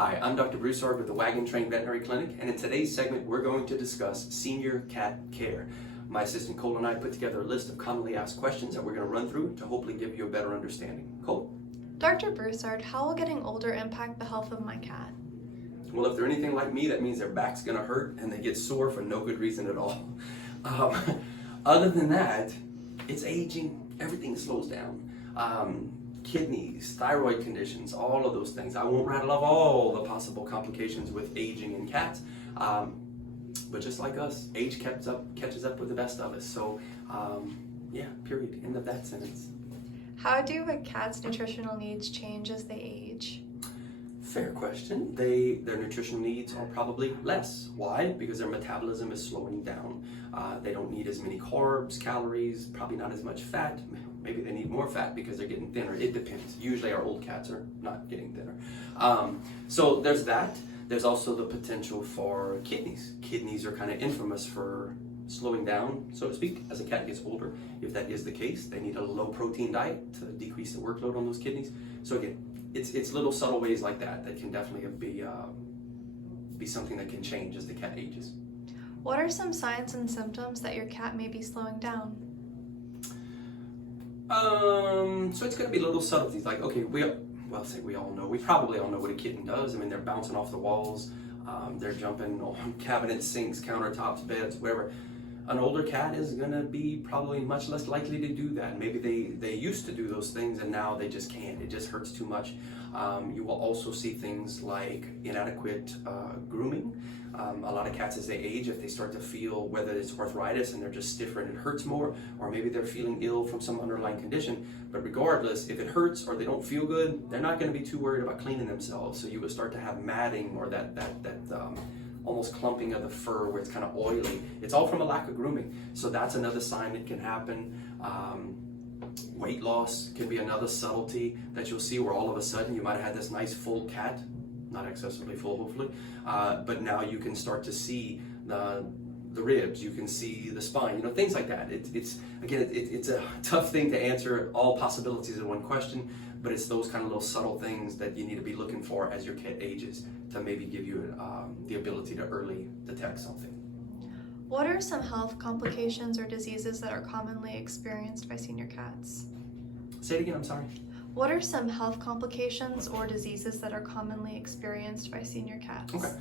Hi, I'm Dr. Broussard with the Wagon Train Veterinary Clinic, and in today's segment we're going to discuss senior cat care. My assistant Cole and I put together a list of commonly asked questions that we're going to run through to hopefully give you a better understanding. Cole? Dr. Broussard, how will getting older impact the health of my cat? Well, if they're anything like me, that means their back's going to hurt and they get sore for no good reason at all. Other than that, it's aging, everything slows down. Kidneys, thyroid conditions, all of those things. I won't rattle off all the possible complications with aging in cats, but just like us, age catches up with the best of us. So, yeah, period. End of that sentence. How do a cat's nutritional needs change as they age? Fair question. Their nutritional needs are probably less. Why? Because their metabolism is slowing down. They don't need as many carbs, calories, probably not as much fat. Maybe they need more fat because they're getting thinner. It depends. Usually our old cats are not getting thinner. So there's that. There's also the potential for kidneys. Kidneys are kind of infamous for slowing down, so to speak, as a cat gets older. If that is the case, they need a low protein diet to decrease the workload on those kidneys. So again, it's little subtle ways like that that can definitely be something that can change as the cat ages. What are some signs and symptoms that your cat may be slowing down? So it's going to be little subtleties like, okay, we probably all know what a kitten does. I mean, they're bouncing off the walls, they're jumping on cabinets, sinks, countertops, beds, whatever. An older cat is going to be probably much less likely to do that. Maybe they used to do those things and now they just can't. It just hurts too much. You will also see things like inadequate grooming. A lot of cats as they age, if they start to feel whether it's arthritis and they're just stiffer and it hurts more, or maybe they're feeling ill from some underlying condition, but regardless, if it hurts or they don't feel good, they're not going to be too worried about cleaning themselves. So you will start to have matting or that almost clumping of the fur where it's kind of oily. It's all from a lack of grooming. So that's another sign that can happen. Weight loss can be another subtlety that you'll see where all of a sudden you might have had this nice full cat, not excessively full hopefully, but now you can start to see the ribs, you can see the spine, things like that. It's a tough thing to answer all possibilities in one question, but it's those kind of little subtle things that you need to be looking for as your cat ages to maybe give you the ability to early detect something. What are some health complications or diseases that are commonly experienced by senior cats? Say it again, I'm sorry. What are some health complications or diseases that are commonly experienced by senior cats? Okay.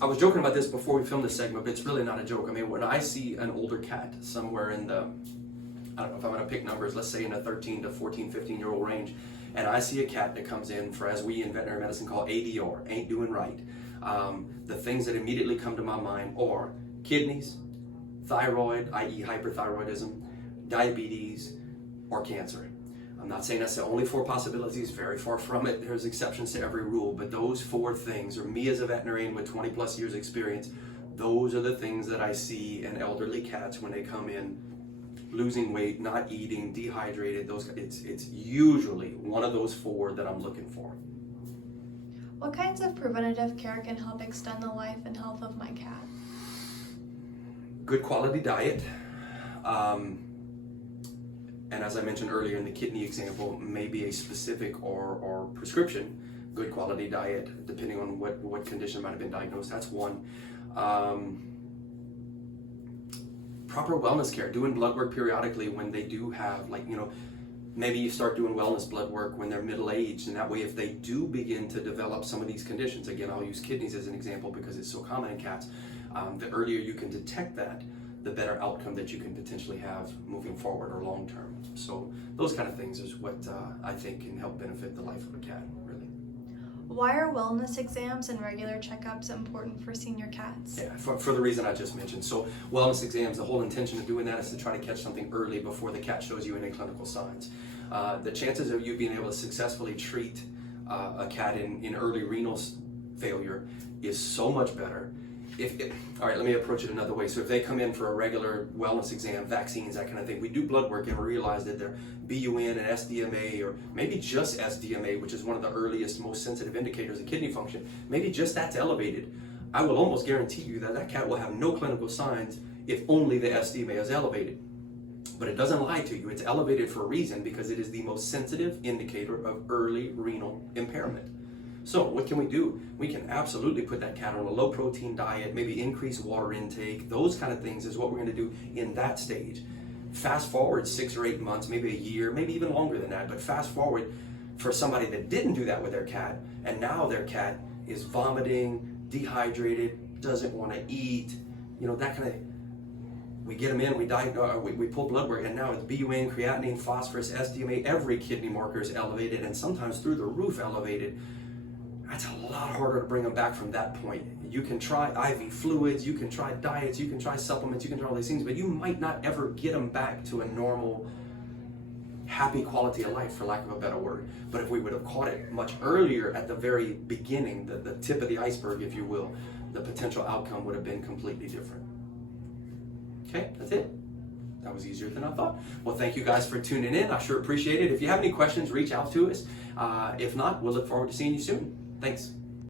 I was joking about this before we filmed this segment, but it's really not a joke. I mean, when I see an older cat somewhere in the, I don't know if I'm going to pick numbers, let's say in a 13 to 14, 15-year-old range, and I see a cat that comes in for, as we in veterinary medicine call ADR, ain't doing right, the things that immediately come to my mind are kidneys, thyroid, i.e. hyperthyroidism, diabetes, or cancer. I'm not saying that's the only four possibilities, very far from it. There's exceptions to every rule, but those four things, or me as a veterinarian with 20 plus years experience, those are the things that I see in elderly cats when they come in losing weight, not eating, dehydrated. It's usually one of those four that I'm looking for. What kinds of preventative care can help extend the life and health of my cat? Good quality diet. And as I mentioned earlier in the kidney example, maybe a specific or prescription good quality diet, depending on what condition might have been diagnosed. That's one. Proper wellness care, doing blood work periodically when they do have, maybe you start doing wellness blood work when they're middle-aged, and that way if they do begin to develop some of these conditions, again, I'll use kidneys as an example because it's so common in cats, the earlier you can detect that, the better outcome that you can potentially have moving forward or long term. So those kind of things is what I think can help benefit the life of a cat, really. Why are wellness exams and regular checkups important for senior cats? Yeah, for the reason I just mentioned. So wellness exams, the whole intention of doing that is to try to catch something early before the cat shows you any clinical signs. The chances of you being able to successfully treat a cat in early renal failure is so much better. All right, let me approach it another way. So if they come in for a regular wellness exam, vaccines, that kind of thing, we do blood work and we realize that their BUN and SDMA, or maybe just SDMA, which is one of the earliest, most sensitive indicators of kidney function, maybe just that's elevated. I will almost guarantee you that cat will have no clinical signs if only the SDMA is elevated. But it doesn't lie to you. It's elevated for a reason because it is the most sensitive indicator of early renal impairment. So what can we do? We can absolutely put that cat on a low protein diet, maybe increase water intake. Those kind of things is what we're going to do in that stage. Fast forward 6 or 8 months, maybe a year, maybe even longer than that, but fast forward for somebody that didn't do that with their cat, and now their cat is vomiting, dehydrated, doesn't want to eat, that kind of, we get them in, we pull blood work, and now it's BUN, creatinine, phosphorus, SDMA, every kidney marker is elevated, and sometimes through the roof elevated. That's a lot harder to bring them back from that point. You can try IV fluids, you can try diets, you can try supplements, you can try all these things, but you might not ever get them back to a normal, happy quality of life, for lack of a better word. But if we would have caught it much earlier at the very beginning, the tip of the iceberg, if you will, the potential outcome would have been completely different. Okay, that's it. That was easier than I thought. Well, thank you guys for tuning in. I sure appreciate it. If you have any questions, reach out to us. If not, we'll look forward to seeing you soon. Thanks.